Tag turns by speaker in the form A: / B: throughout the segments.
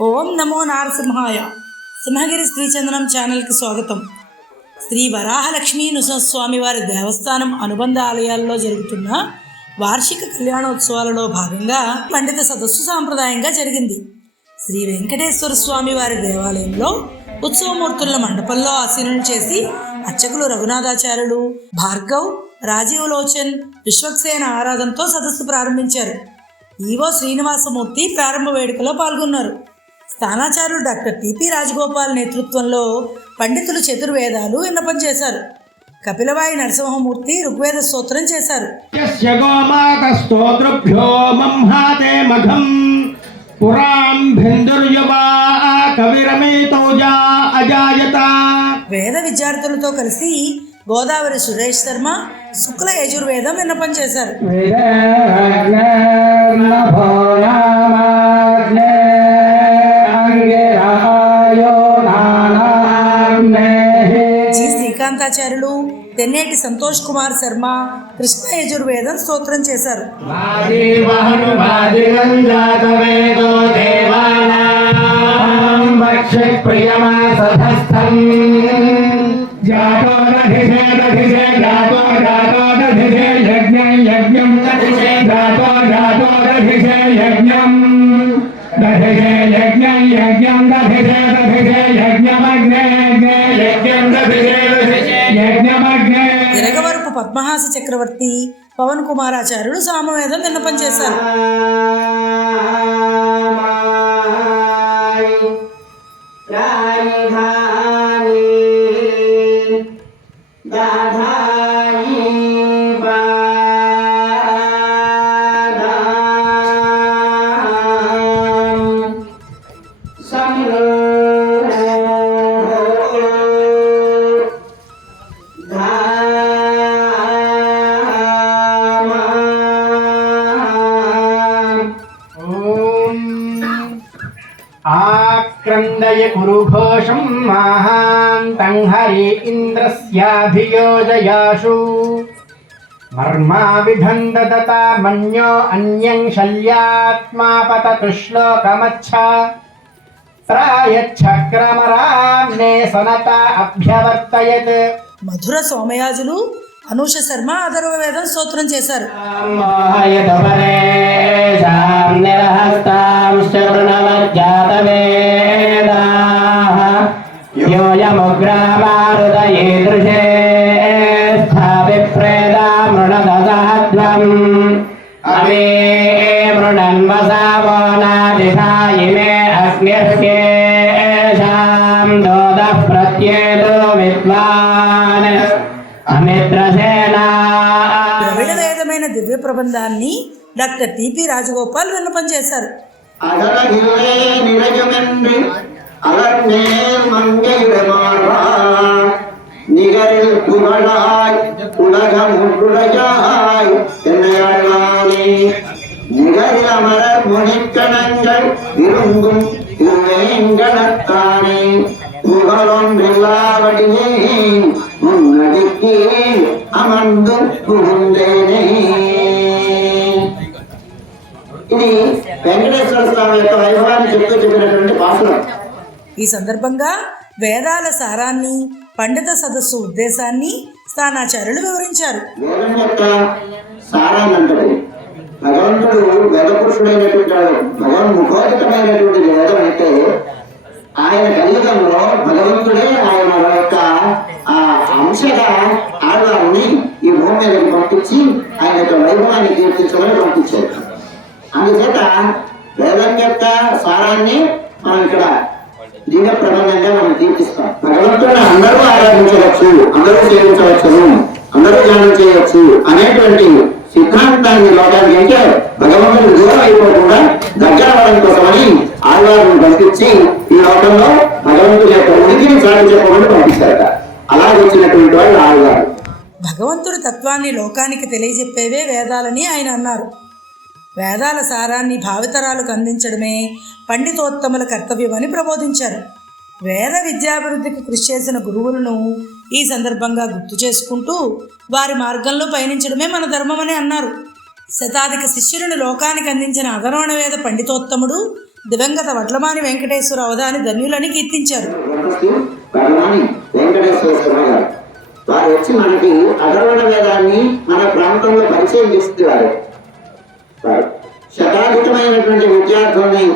A: ఓం నమో నారసింహాయ. సింహగిరి శ్రీచందనం ఛానల్కి స్వాగతం. శ్రీ వరాహలక్ష్మీ నృసింహస్వామి వారి దేవస్థానం అనుబంధ ఆలయాల్లో జరుగుతున్న వార్షిక కళ్యాణోత్సవాలలో భాగంగా పండిత సదస్సు సాంప్రదాయంగా జరిగింది. శ్రీ వెంకటేశ్వర స్వామి వారి దేవాలయంలో ఉత్సవమూర్తుల మండపంలో ఆసీనులు చేసి అర్చకులు రఘునాథాచార్యులు భార్గవ్ రాజీవ్ లోచన్ విశ్వక్సేన ఆరాధనతో సదస్సు ప్రారంభించారు. ఈవో శ్రీనివాసమూర్తి ప్రారంభ వేడుకలో పాల్గొన్నారు. స్థానాచారులు డాక్టర్ టిపి రాజగోపాల్ నేతృత్వంలో పండితులు చతుర్వేదాలు విన్నపం చేశారు. కపిలవాయి నరసింహమూర్తి ఋగ్వేద స్తోత్రం చేశారు. వేద విద్యార్థులతో కలిసి గోదావరి సురేష్ శర్మ శుక్ల యజుర్వేదం విన్నపం చేశారు. వేదాంతాచార్యులు తెన్నేటి సంతోష్ కుమార్ శర్మ కృష్ణ యజుర్వేదం స్తోత్రం చేశారు
B: వాదివహనువాదిగంజాతవేదో యజ్ఞం భక్ష్యప్రియమాసధస్థం
A: తిరగవరపు పద్మహాస చక్రవర్తి పవన్ కుమారాచార్యులు సామవేదం విన్నపం చేశారు.
B: आक्रन्दय कुरुघोषं महान्तं हरि इन्द्रस्याभियोजयाशु मर्मा विधन्ददता मन्यो अन्यं शल्यात्मा पततु श्लोकमच्छ त्रायच्छक्रमराम्ने सनता अभ्यवर्तयत्
A: మధుర సోమయాజులు అనూష శర్మ అధర్వ వేదం స్తోత్రం చేశారు
B: मृणन्वसावो नादिशा इमे अग्निर्ह्येषां दोदः प्रत्येतो विद्वान् अमित्रसेना
A: ద్రవిడ వేదమైన దివ్య ప్రబంధాన్ని డాక్టర్ టిపి రాజగోపాల్ విన్నపం చేశారు
C: அழகிலே நிறையுமென்று அலர்நேர் மங்கையிடமாறா நிகரில் புகழாய் உலகம் உருளையாய் என்னையாளே நிகரில் அமரர் முனிக்கணங்கள் விரும்பும் திருவேங்கடத்தானே புகழொன்றில்லாவடியே முன்னடிக்கே அமர்ந்து புகுந்தேனே ఇది వెంకటేశ్వర స్వామి యొక్క వైభవాన్ని చెప్తూ చెప్పినటువంటి పాసురం
A: ఈ సందర్భంగా వేదాల సారాన్ని పండిత సదస్సు ఉద్దేశాన్ని స్థానాచార్యులు వివరించారు
C: వేదం యొక్క సారాన్ని అంటాడు భగవంతుడు వేద పురుషుడైనటువంటి వాడు భగవన్ ముఖోదితమైనటువంటి వేదం అయితే ఆయన కలియుగంలో భగవంతుడే ఆయన యొక్క ఆ అంశగా ఆడవారిని ఈ భూమి మీదకి పంపించి ఆయన యొక్క వైభవాన్ని కీర్తించమని పంపించారు. అందుచేత వేదం యొక్క సారాన్ని మనం ఇక్కడ దివ్య ప్రబంధంగా మనం కీర్తిస్తాం భగవంతుడిని అందరూ ఆరాధించవచ్చు అందరూ సేవించవచ్చును అందరూ ధ్యానం చేయవచ్చు అనేటువంటి సిద్ధాంతాన్ని లోకానికి అంటే భగవంతుడు దూరం అయిపోకుండా దగ్గర అవడం కోసమని ఆళ్వారును బతికించి ఈ లోకంలో భగవంతుడి యొక్క ఉనికిని సాధించకుండా పంపిస్తారట. అలా వచ్చినటువంటి వాళ్ళు ఆళ్వారు
A: భగవంతుడి తత్వాన్ని లోకానికి తెలియజెప్పేవే వేదాలని ఆయన అన్నారు. వేదాల సారాన్ని భావితరాలకు అందించడమే పండితోత్తముల కర్తవ్యమని ప్రబోధించారు. వేద విద్యాభివృద్ధికి కృషి చేసిన గురువులను ఈ సందర్భంగా గుర్తు చేసుకుంటూ వారి మార్గంలో పయనించడమే మన ధర్మమని అన్నారు. శతాధిక శిష్యులను లోకానికి అందించిన అధర్వణ పండితోత్తముడు దివంగత వడ్లమాని వెంకటేశ్వర అవధాని ధన్యులని కీర్తించారు.
C: వారు వచ్చి మనకి అధర్వణ వేదాన్ని మన ప్రాంతంలో పరిచయం చేస్తున్నారు శతాధికమైనటువంటి విద్యార్థుల్ని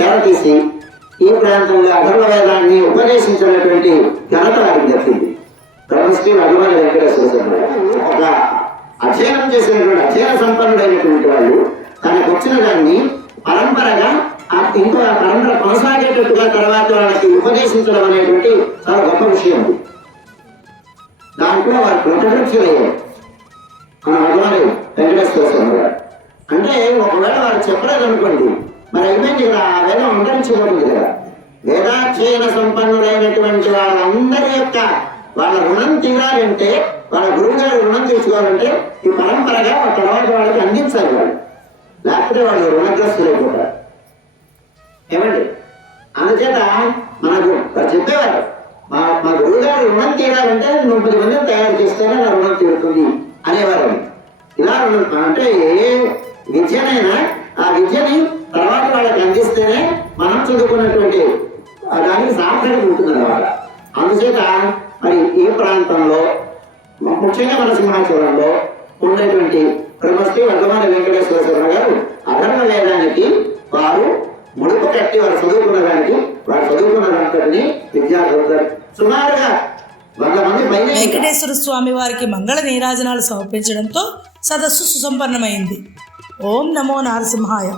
C: చేరతీసి ఈ ప్రాంతంలో అధర్వ వేదాన్ని ఉపదేశించినటువంటి ఘనత వారికి దక్కింది. బ్రహ్మశ్రీ భగవాన్ వెంకటేశ్వర ఒక అధ్యయనం చేసినటువంటి అధ్యయన సంపన్నుడైనటువంటి వాళ్ళు తనకు వచ్చిన దాన్ని పరంపరగా ఆ ఇంకో ఆ పరంపర కొనసాగేటట్టుగా తర్వాత వాళ్ళకి ఉపదేశించడం అనేటువంటి చాలా గొప్ప విషయం దాంట్లో వారు కృతకృత్యులయ్యారు మన అభిమాని వెంకటేశ్వర స్వామి గారు. అంటే ఒకవేళ వారు చెప్పలేదు అనుకోండి మరి అయిపోయింది కదా. ఆ వేదం వేదాధ్యయన సంపన్నులైనటువంటి వాళ్ళందరి యొక్క వాళ్ళ రుణం తీరాలంటే వాళ్ళ గురువు గారి రుణం తీర్చుకోవాలంటే ఈ పరంపరగా వాళ్ళ తర్వాత వాళ్ళకి అందించాలి వాళ్ళు. లేకపోతే వాళ్ళు రుణగ్రస్తులైపోతారు ఏమండి? అందుచేత మనకు చెప్పేవారు మా మా గురువు గారు రుణం తీరాలంటే ముప్పై మందిని తయారు చేస్తేనే నా రుణం తీరుతుంది అనేవారు. ఇలా అంటే ఏ విద్యనైనా ఆ విద్యని తర్వాత వాళ్ళకి అందిస్తేనే చదువుకున్నటువంటి దానికి సార్థకత ఉంటుంది అన్నమాట అందుచేత మరి ఈ ప్రాంతంలో ముఖ్యంగా మన సింహాచలంలో ఉండేటువంటి బ్రహ్మశ్రీ వర్ధమాన వెంకటేశ్వర శర్మ గారు అధర్మ వేదానికి వారు ముడుపు కట్టి వారు చదువుకున్న దానికి వారు చదువుకున్న దాంట్లో విద్యార్థులు సుమారుగా వంద మంది పైన
A: వెంకటేశ్వర స్వామి వారికి మంగళ నీరాజనాలు సమర్పించడంతో సదస్సు సుసంపన్నమైంది. ఓం నమో నారసింహాయ.